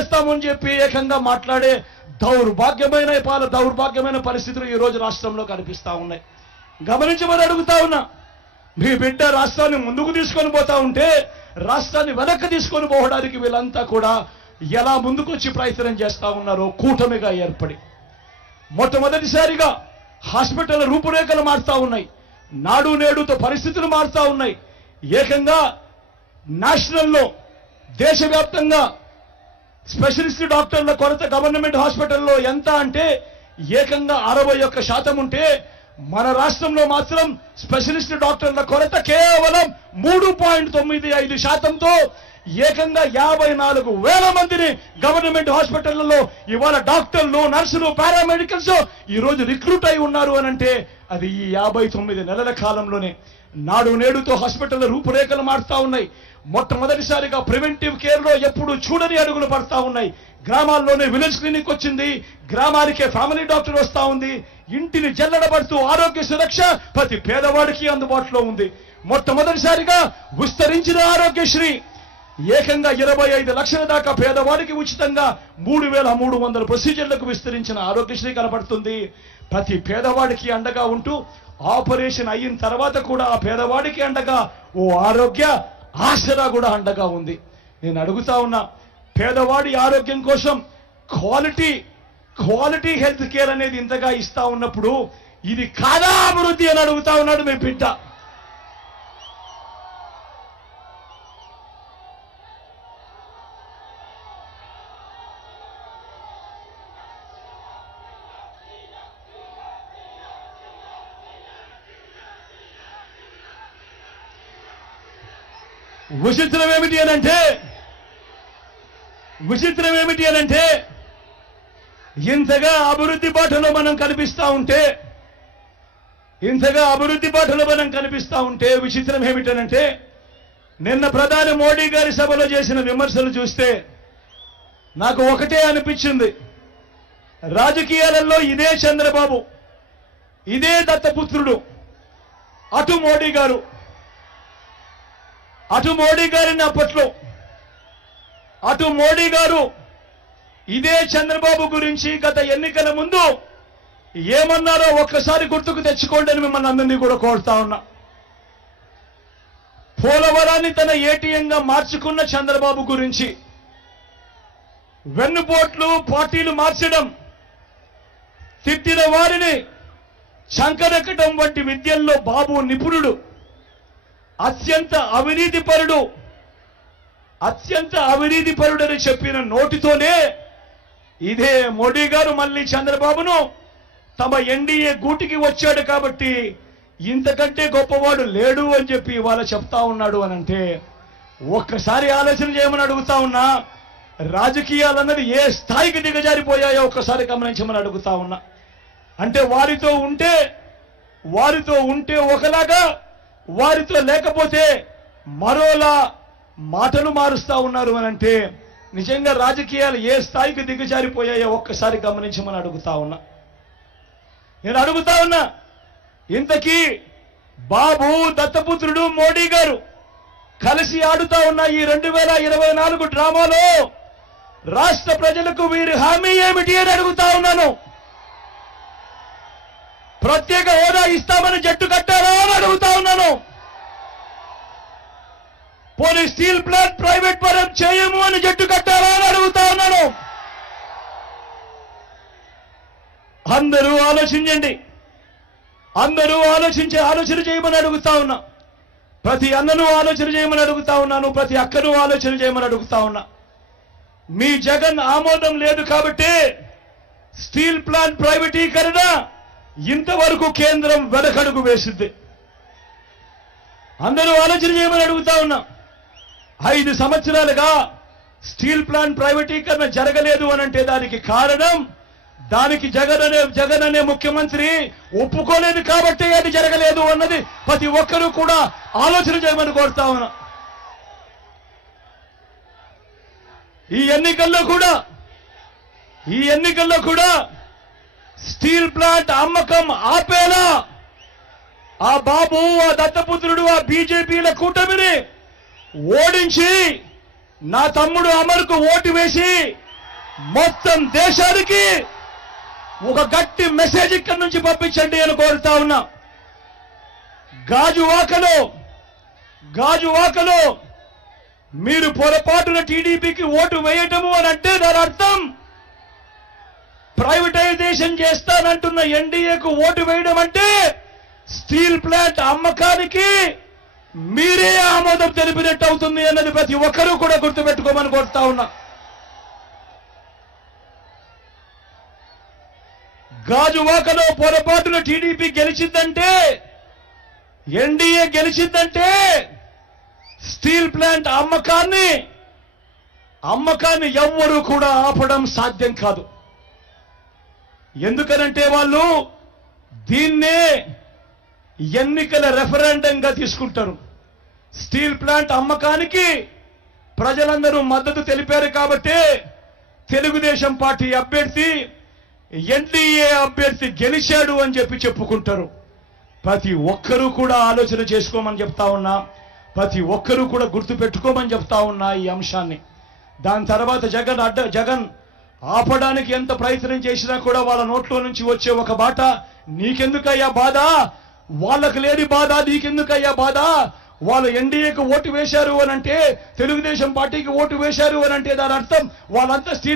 చేస్తామని చెప్పి ఏకంగా మాట్లాడే దౌర్భాగ్యమైన పరిస్థితులు ఈ రోజు రాష్ట్రంలో కనిపిస్తా ఉన్నాయి. గమనించమని అడుగుతా ఉన్నా. మీ బిడ్డ రాష్ట్రాన్ని ముందుకు తీసుకొని పోతా ఉంటే రాష్ట్రాన్ని వెనక్కి తీసుకొని పోవడానికి వీళ్ళంతా కూడా ఎలా ముందుకొచ్చి ప్రయత్నం చేస్తా ఉన్నారో కూటమిగా ఏర్పడి మొట్టమొదటిసారిగా హాస్పిటల్ రూపురేఖలు మారుతా ఉన్నాయి. నాడు నేడుతో పరిస్థితులు మారుతా ఉన్నాయి. ఏకంగా నేషనల్లో దేశవ్యాప్తంగా స్పెషలిస్ట్ డాక్టర్ల కొరత గవర్నమెంట్ హాస్పిటల్లో ఎంత అంటే ఏకంగా 61% ఉంటే మన రాష్ట్రంలో మాత్రం స్పెషలిస్ట్ డాక్టర్ల కొరత కేవలం 3.95%తో ఏకంగా 54,000 మందిని గవర్నమెంట్ హాస్పిటళ్లలో ఇవాళ డాక్టర్లు, నర్సులు, పారామెడికల్స్ ఈ రోజు రిక్రూట్ అయి ఉన్నారు అనంటే అది ఈ 59 నెలల కాలంలోనే. నాడు నేడుతో హాస్పిటల్ రూపురేఖలు మారుతా ఉన్నాయి. మొట్టమొదటిసారిగా ప్రివెంటివ్ కేర్ లో ఎప్పుడు చూడని అడుగులు పడతా ఉన్నాయి. గ్రామాల్లోనే విలేజ్ క్లినిక్ వచ్చింది. గ్రామానికే ఫ్యామిలీ డాక్టర్ వస్తా ఉంది. ఇంటిని జల్లడబడుతూ ఆరోగ్య సురక్ష ప్రతి పేదవాడికి అందుబాటులో ఉంది. మొట్టమొదటిసారిగా విస్తరించిన ఆరోగ్యశ్రీ ఏకంగా 25 లక్షల దాకా పేదవాడికి ఉచితంగా 3,300 ప్రొసీజర్లకు విస్తరించిన ఆరోగ్యశ్రీ కనబడుతుంది. ప్రతి పేదవాడికి అండగా ఉంటూ ఆపరేషన్ అయిన తర్వాత కూడా ఆ పేదవాడికి అండగా ఓ ఆరోగ్య ఆసరా కూడా అండగా ఉంది. నేను అడుగుతా ఉన్నా, పేదవాడి ఆరోగ్యం కోసం క్వాలిటీ హెల్త్ కేర్ అనేది ఇంతగా ఇస్తా ఉన్నప్పుడు ఇది కాదా అభివృద్ధి అని అడుగుతా ఉన్నాడు మీ బిడ్డ. విచిత్రం ఏమిటి అనంటే ఇంతగా అభివృద్ధి బాటలో మనం కనిపిస్తా ఉంటే విచిత్రం ఏమిటనంటే నిన్న ప్రధాని మోడీ గారి సభలో చేసిన విమర్శలు చూస్తే నాకు ఒకటే అనిపించింది. రాజకీయాలలో ఇదే చంద్రబాబు, ఇదే దత్తపుత్రుడు, అటు మోడీ గారిని అప్పట్లో అటు మోడీ గారు ఇదే చంద్రబాబు గురించి గత ఎన్నికల ముందు ఏమన్నారో ఒక్కసారి గుర్తుకు తెచ్చుకోండి అని మిమ్మల్ని అందరినీ కూడా కోరుతా ఉన్నా. పోలవరాన్ని తన ఏటీఎంగా మార్చుకున్న చంద్రబాబు గురించి, వెన్నుపోట్లు పార్టీలు మార్చడం, తిట్టిన వారిని చంకనెక్కడం వంటి విద్యల్లో బాబు నిపుణుడు, అత్యంత అవినీతిపరుడని చెప్పిన నోటితోనే ఇదే మోడీ గారు మళ్ళీ చంద్రబాబును తమ ఎన్డీఏ గూటికి వచ్చాడు కాబట్టి ఇంతకంటే గొప్పవాడు లేడు అని చెప్పి ఇవాళ చెప్తా ఉన్నాడు అనంటే ఒక్కసారి ఆలోచన చేయమని అడుగుతా ఉన్నా. రాజకీయాలన్నది ఏ స్థాయికి దిగజారిపోయాయో ఒక్కసారి గమనించమని అడుగుతా ఉన్నా. అంటే వారితో ఉంటే ఒకలాగా, వారితో లేకపోతే మరోలా మాటలు మారుస్తా ఉన్నారు అనంటే నిజంగా రాజకీయాలు ఏ స్థాయికి దిగజారిపోయాయో ఒక్కసారి గమనించమని అడుగుతా ఉన్నా. నేను అడుగుతా ఉన్నా, ఇంతకీ బాబు, దత్తపుత్రుడు, మోడీ గారు కలిసి ఆడుతా ఉన్న ఈ 2024 డ్రామాలో రాష్ట్ర ప్రజలకు వీరి హామీ ఏమిటి అని అడుగుతా ఉన్నాను. ప్రత్యేక హోదా ఇస్తామని జట్టు కట్టారా అని అడుగుతా ఉన్నాను. పోనీ స్టీల్ ప్లాంట్ ప్రైవేట్ పరం చేయము అని జట్టు కట్టారా అని అడుగుతా ఉన్నాను. అందరూ ఆలోచించండి. ఆలోచన చేయమని అడుగుతా ఉన్నా. ప్రతి అన్నను ఆలోచన చేయమని అడుగుతా ఉన్నాను. ప్రతి అక్కను ఆలోచన చేయమని అడుగుతా ఉన్నా. మీ జగన్ ఆమోదం లేదు కాబట్టి స్టీల్ ప్లాంట్ ప్రైవేటీకరణ ఇంతవరకు కేంద్రం వెనకడుగు వేసింది. అందరూ ఆలోచన చేయమని అడుగుతా ఉన్నా. 5 సంవత్సరాలుగా స్టీల్ ప్లాంట్ ప్రైవేటీకరణ జరగలేదు అనంటే దానికి కారణం, దానికి జగన్ అనే ముఖ్యమంత్రి ఒప్పుకోలేదు కాబట్టి అది జరగలేదు అన్నది ప్రతి ఒక్కరూ కూడా ఆలోచన చేయమని కోరుతా ఉన్నా. ఈ ఎన్నికల్లో కూడా స్టీల్ ప్లాంట్ అమ్మకం ఆపేలా ఆ బాబు, ఆ దత్తపుత్రుడు, ఆ బీజేపీల కూటమిని ఓడించి నా తమ్ముడు అమర్కు ఓటు వేసి మొత్తం దేశానికి ఒక గట్టి మెసేజ్ ఇక్కడి నుంచి పంపించండి అని కోరుతా ఉన్నా. గాజువాకలో మీరు పొరపాటున టీడీపీకి ఓటు వేయటము అని అంటే దాని అర్థం ప్రైవేటైజేషన్ చేస్తానంటున్న ఎన్డీఏకు ఓటు వేయడం అంటే స్టీల్ ప్లాంట్ అమ్మకానికి మీరే ఆమోదం తెలిపినట్టు అవుతుంది అన్నది ప్రతి ఒక్కరూ కూడా గుర్తుపెట్టుకోమని కోరుతా ఉన్నా. గాజువాకలో పొరపాటున టీడీపీ గెలిచిందంటే, ఎన్డీఏ గెలిచిందంటే స్టీల్ ప్లాంట్ అమ్మకాన్ని ఎవ్వరూ కూడా ఆపడం సాధ్యం కాదు. ఎందుకనంటే వాళ్ళు దీన్నే ఎన్నికల రెఫరెండంగా తీసుకుంటారు. స్టీల్ ప్లాంట్ అమ్మకానికి ప్రజలందరూ మద్దతు తెలిపారు కాబట్టి తెలుగుదేశం పార్టీ అభ్యర్థి ఎన్డీఏ అభ్యర్థి గెలిచాడు అని చెప్పుకుంటారు. ప్రతి ఒక్కరూ కూడా ఆలోచన చేసుకోమని చెప్తా ఉన్నా, ప్రతి ఒక్కరూ కూడా గుర్తుపెట్టుకోమని చెప్తా ఉన్నా ఈ అంశాన్ని. దాని తర్వాత జగన్ ఆపడానికి ఎంత ప్రయత్నం చేసినా కూడా వాళ్ళ నోట్లో నుంచి వచ్చే ఒక బాట, నీకెందుకయ్యా బాధ, వాళ్ళకు లేని బాధ నీకెందుకయ్యా బాధ, వాళ్ళు ఎన్డీఏకు ఓటు వేశారు అనంటే, తెలుగుదేశం పార్టీకి ఓటు వేశారు అనంటే దాని అర్థం వాళ్ళంతా స్టీల్